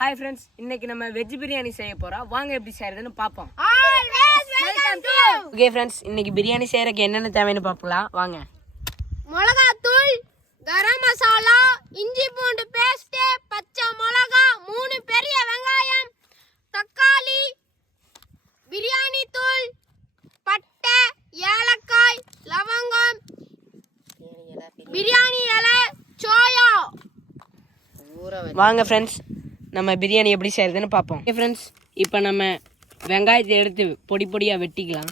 Hi friends, இன்னைக்கு நம்ம veg biryani செய்ய போறோம். வாங்க எப்படி செய்யறதுன்னு பார்ப்போம். ஓகே ஃப்ரெண்ட்ஸ், இன்னைக்கு பிரியாணி செய்யறதுக்கு என்னென்ன தேவைன்னு பார்க்கலாம் வாங்க. மிளகாத்தூள், கரம் மசாலா, இஞ்சி பூண்டு பேஸ்ட், பச்சை மிளகா, 3 பெரிய வெங்காயம், தக்காளி, பிரியாணி தூள், பட்டை, ஏலக்காய், லவங்கம், பிரியாணி இலை, சோயா. வாங்க ஃப்ரெண்ட்ஸ், நம்ம பிரியாணி எப்படி செய்யறதுன்னு பார்ப்போம். ஓகே ஃப்ரெண்ட்ஸ், இப்போ நம்ம வெங்காயத்தை எடுத்து பொடி பொடியாக வெட்டிக்கலாம்.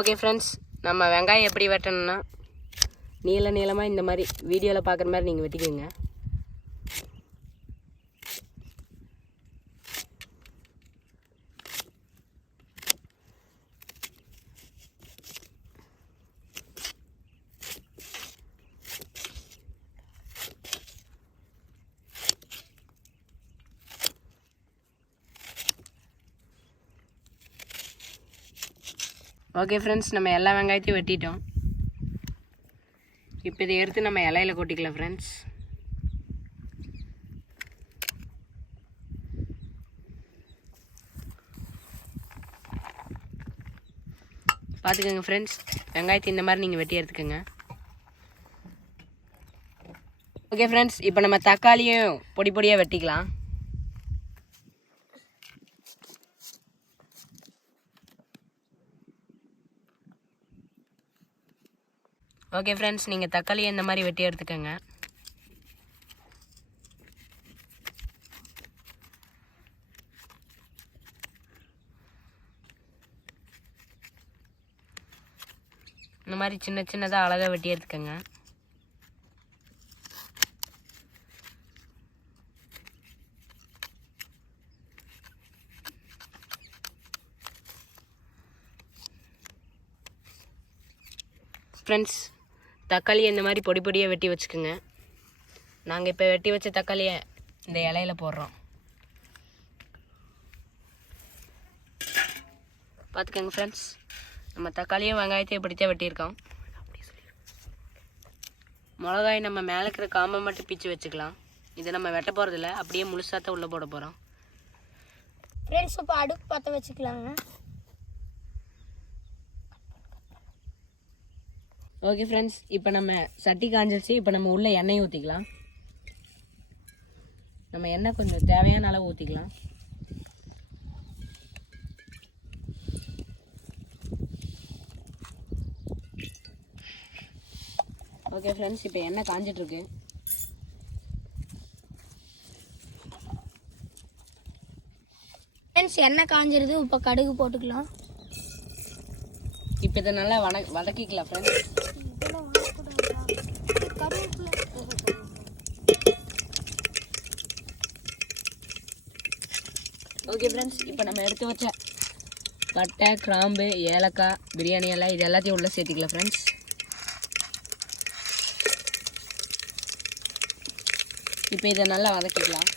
ஓகே ஃப்ரெண்ட்ஸ், நம்ம வெங்காயம் எப்படி வெட்டணும்னா நீளமாக இந்த மாதிரி வீடியோவில் பார்க்குற மாதிரி நீங்கள் வெட்டிக்கோங்க. ஓகே ஃப்ரெண்ட்ஸ், நம்ம எல்லா வெங்காயத்தையும் வெட்டிட்டோம். இப்போ இதை எடுத்து நம்ம இலையில கொட்டிக்கலாம் ஃப்ரெண்ட்ஸ். பார்த்துக்கோங்க ஃப்ரெண்ட்ஸ், வெங்காயத்தை இந்த மாதிரி நீங்கள் வெட்டி எடுத்துக்கோங்க. ஓகே ஃப்ரெண்ட்ஸ், இப்போ நம்ம தக்காளியும் பொடி பொடியாக வெட்டிக்கலாம். ஓகே ஃப்ரெண்ட்ஸ், நீங்கள் தக்காளியை இந்த மாதிரி வெட்டி எடுத்துக்கோங்க. இந்த மாதிரி சின்ன சின்னதாக அழகாக வெட்டி எடுத்துக்கோங்க. ஃப்ரெண்ட்ஸ், தக்காளியை இந்த மாதிரி பொடி பொடியாக வெட்டி வச்சுக்கோங்க. நாங்கள் இப்போ வெட்டி வச்ச தக்காளியை இந்த இலையில போடுறோம். பார்த்துக்கோங்க ஃப்ரெண்ட்ஸ், நம்ம தக்காளியும் வெங்காயத்தையும் இப்படித்தான் வெட்டியிருக்கோம். மிளகாய் நம்ம மேலே இருக்கிற காம்பை மட்டும் பிச்சு வச்சுக்கலாம். இதை நம்ம வெட்ட போகிறதில்ல, அப்படியே முழுசாத்தான் உள்ளே போட போகிறோம். ஃப்ரெண்ட்ஸ், இப்போ அடுப்பு பற்ற வச்சுக்கலாங்க. ஓகே ஃப்ரெண்ட்ஸ், இப்போ நம்ம சட்டி காஞ்சிருச்சு. இப்போ நம்ம உள்ள எண்ணெய் ஊற்றிக்கலாம். நம்ம எண்ணெய் கொஞ்சம் தேவையான அளவு ஊற்றிக்கலாம். ஓகே ஃப்ரெண்ட்ஸ், இப்போ எண்ணெய் காஞ்சிட்ருக்கு. ஃப்ரெண்ட்ஸ், எண்ணெய் காஞ்சிருது. இப்போ கடுகு போட்டுக்கலாம். இப்போ இதை நல்லா வதக்கிக்கலாம் ஃப்ரெண்ட்ஸ். ஓகே ஃப்ரெண்ட்ஸ், இப்போ நம்ம எடுத்து வச்ச பட்டை, கிராம்பு, ஏலக்காய், பிரியாணி எல்லாம் இது எல்லாத்தையும் உள்ளே சேர்த்துக்கலாம் ஃப்ரெண்ட்ஸ். இப்போ இதை நல்லா வதக்கிக்கலாம்.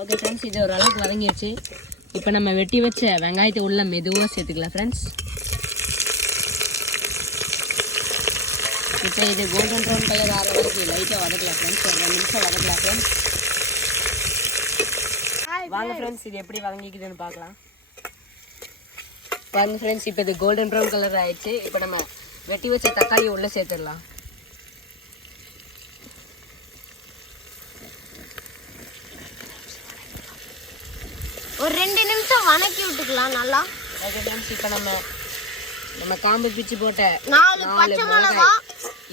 ஓகே ஃப்ரெண்ட்ஸ், இது ஒரு அளவுக்கு வதங்கிடுச்சு. இப்போ நம்ம வெட்டி வச்ச வெங்காயத்தை உள்ள மெதுவாக சேர்த்துக்கலாம் ஃப்ரெண்ட்ஸ். இப்போ இது கோல்டன் ப்ரௌன் கலர் ஆகிற வரைக்கும் லைட்டாக வதக்கலாம் ஃப்ரெண்ட்ஸ். ஒரு 2 நிமிஷம் வதக்கலாம் ஃப்ரெண்ட்ஸ். வாங்க ஃப்ரெண்ட்ஸ், இது எப்படி வதங்கிக்குதுன்னு பார்க்கலாம். வாங்க ஃப்ரெண்ட்ஸ், இப்போ இது கோல்டன் ப்ரௌன் கலர் ஆயிடுச்சு. இப்போ நம்ம வெட்டி வச்ச தக்காளியை உள்ளே சேர்த்துடலாம். ஒரு 2 நிமிஷம் வதக்கி விட்டுக்கலாம் நல்லா. ஓகே ஃப்ரெண்ட்ஸ், இப்போ நம்ம காம்பு பிச்சு போட்ட 4 பச்சை மிளகாய்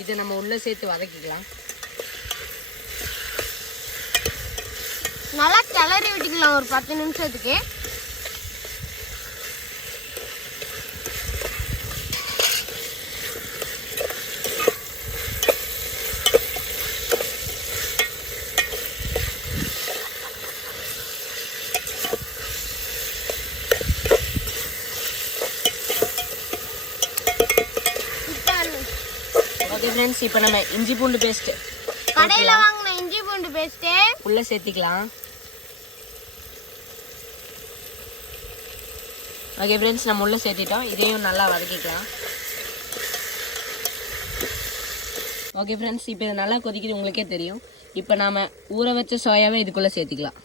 இதை நம்ம உள்ளே சேர்த்து வதக்கிக்கலாம். நல்லா கிளறி விட்டுக்கலாம் ஒரு 10 நிமிஷத்துக்கு. ஃப்ரெண்ட்ஸ் இப்போ நம்ம இஞ்சி பூண்டு பேஸ்ட் கடையில வாங்கின இஞ்சி பூண்டு பேஸ்ட் உள்ள சேர்த்திக்கலாம். ஓகே ஃப்ரெண்ட்ஸ் நம்ம உள்ள சேர்த்திட்டோம். இதையும் நல்லா வதக்கிக்கலாம். ஓகே ஃப்ரெண்ட்ஸ் இப்போ இது நல்லா கொதிக்குது, உங்களுக்கே தெரியும். இப்போ நாம் ஊற வச்ச சோயாவை இதுக்குள்ளே சேர்த்திக்கலாம்.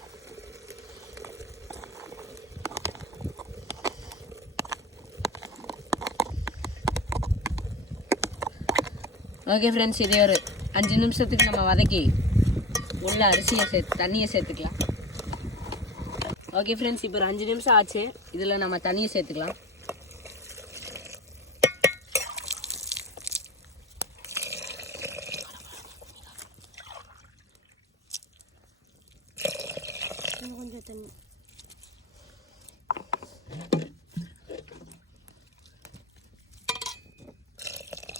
ஓகே ஃப்ரெண்ட்ஸ் இதே ஒரு 5 நிமிஷத்துக்கு நம்ம வதக்கி உள்ள அரிசியை தண்ணியை சேர்த்துக்கலாம். ஓகே ஃப்ரெண்ட்ஸ் இப்போ ஒரு 5 நிமிஷம் ஆச்சு. இதில் நம்ம தண்ணியை சேர்த்துக்கலாம். கொஞ்சம் தண்ணி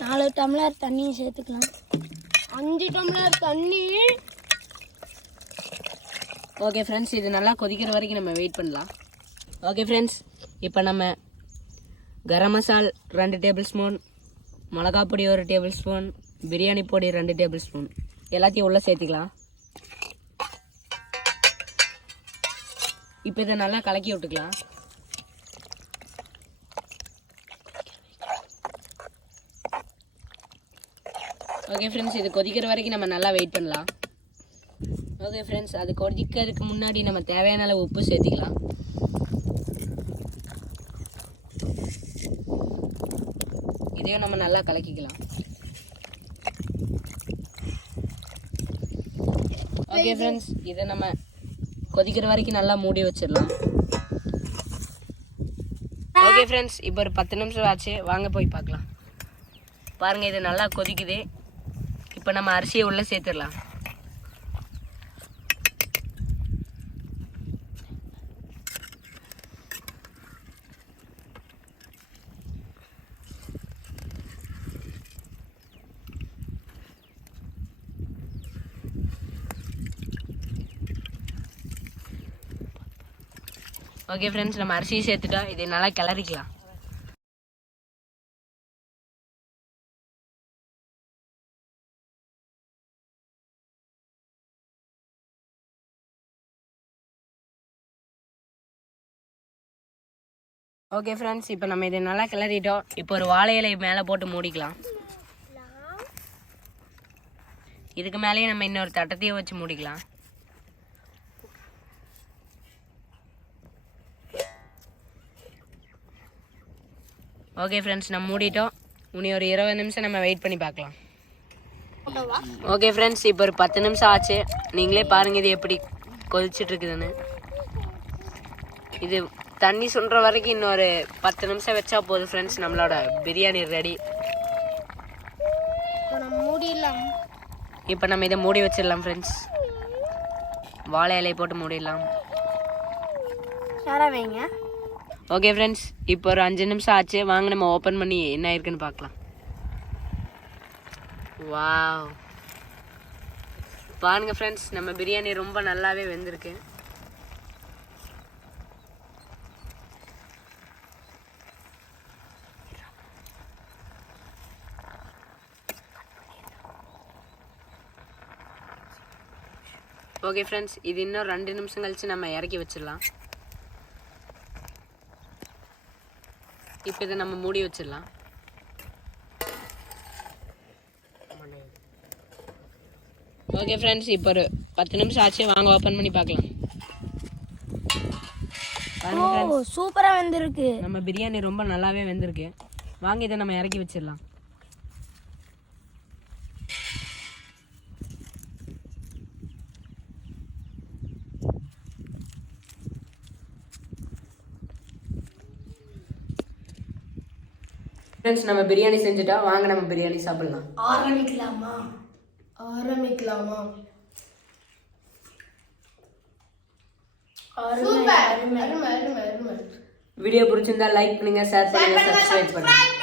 4 டம்ளர் தண்ணி சேர்த்துக்கலாம். 5 டம்ளர் தண்ணி. ஓகே ஃப்ரெண்ட்ஸ் இது நல்லா கொதிக்கிற வரைக்கும் நம்ம வெயிட் பண்ணலாம். ஓகே ஃப்ரெண்ட்ஸ் இப்போ நம்ம கரம் மசால் 2 டேபிள் ஸ்பூன், மிளகா பொடி 1 டேபிள் ஸ்பூன், பிரியாணி பொடி 2 டேபிள் ஸ்பூன் எல்லாத்தையும் உள்ளே சேர்த்துக்கலாம். இப்போ இதை நல்லா கலக்கி விட்டுக்கலாம். ஓகே ஃப்ரெண்ட்ஸ் இது கொதிக்கிற வரைக்கும் நம்ம நல்லா வெயிட் பண்ணலாம். ஓகே ஃப்ரெண்ட்ஸ் அது கொதிக்கிறதுக்கு முன்னாடி நம்ம தேவையான அளவு உப்பு சேர்த்திக்கலாம். இதையும் நம்ம நல்லா கலக்கிக்கலாம். ஓகே ஃப்ரெண்ட்ஸ் இதை நம்ம கொதிக்கிற வரைக்கும் நல்லா மூடி வச்சிடலாம். ஓகே ஃப்ரெண்ட்ஸ் இப்போ ஒரு 10 நிமிஷம் ஆச்சு, வாங்க போய் பார்க்கலாம். பாருங்கள் இது நல்லா கொதிக்குது. இப்போ நம்ம அரிசியை உள்ளே சேர்த்துடலாம். ஓகே ஃப்ரெண்ட்ஸ் நம்ம அரிசியை சேர்த்துட்டோம். இதை நல்லா கிளறிக்கலாம். ஓகே ஃப்ரெண்ட்ஸ் இப்போ நம்ம இதை நல்லா கிளறிட்டோம். இப்போ ஒரு வாழை இலை மேலே போட்டு மூடிக்கலாம். இதுக்கு மேலேயே நம்ம இன்னொரு தட்டத்தையும் வச்சு மூடிக்கலாம். ஓகே ஃப்ரெண்ட்ஸ் நம்ம மூடிட்டோம். இனி ஒரு 20 நிமிஷம் நம்ம வெயிட் பண்ணி பார்க்கலாம். ஓகே ஃப்ரெண்ட்ஸ் இப்போ ஒரு 10 நிமிஷம் ஆச்சு. நீங்களே பாருங்கள் இது எப்படி கொதிச்சுட்டு இருக்குதுன்னு. இது தண்ணி சுண்டுற வரைக்கும் இன்னொரு 10 நிமிஷம் வச்சா போதும் ஃப்ரெண்ட்ஸ், நம்மளோட பிரியாணி ரெடி. இப்போ நம்ம இதை மூடி வச்சிடலாம் ஃப்ரெண்ட்ஸ். வாழை இலை போட்டு மூடிடலாம். ஓகே ஃப்ரெண்ட்ஸ் இப்போ ஒரு 5 நிமிஷம் ஆச்சு. வாங்க நம்ம ஓப்பன் பண்ணி என்ன இருக்குன்னு பார்க்கலாம். வாவ் பாருங்க ஃப்ரெண்ட்ஸ் நம்ம பிரியாணி ரொம்ப நல்லாவே வெந்திருக்கு. ஓகே ஃப்ரெண்ட்ஸ் இது இன்னும் 2 நிமிஷம் கழிச்சு நம்ம இறக்கி வச்சிடலாம். இப்போ இதை நம்ம மூடி வச்சிடலாம். ஓகே ஃப்ரெண்ட்ஸ் இப்போ ஒரு 10 நிமிஷம் ஆச்சு. வாங்க ஓப்பன் பண்ணி பார்க்கலாம். சூப்பராக வெந்திருக்கு. நம்ம பிரியாணி ரொம்ப நல்லாவே வெந்திருக்கு. வாங்க இதை நம்ம இறக்கி வச்சிடலாம். ஃப்ரெண்ட்ஸ் நம்ம பிரியாணி செஞ்சுட்டா, வாங்க நம்ம பிரியாணி சாப்பிடலாம். ஆரம்பிக்கலாமா? வீடியோ பிடிச்சிருந்தா லைக் பண்ணுங்க, ஷேர் பண்ணுங்க, சப்ஸ்கிரைப் பண்ணுங்க.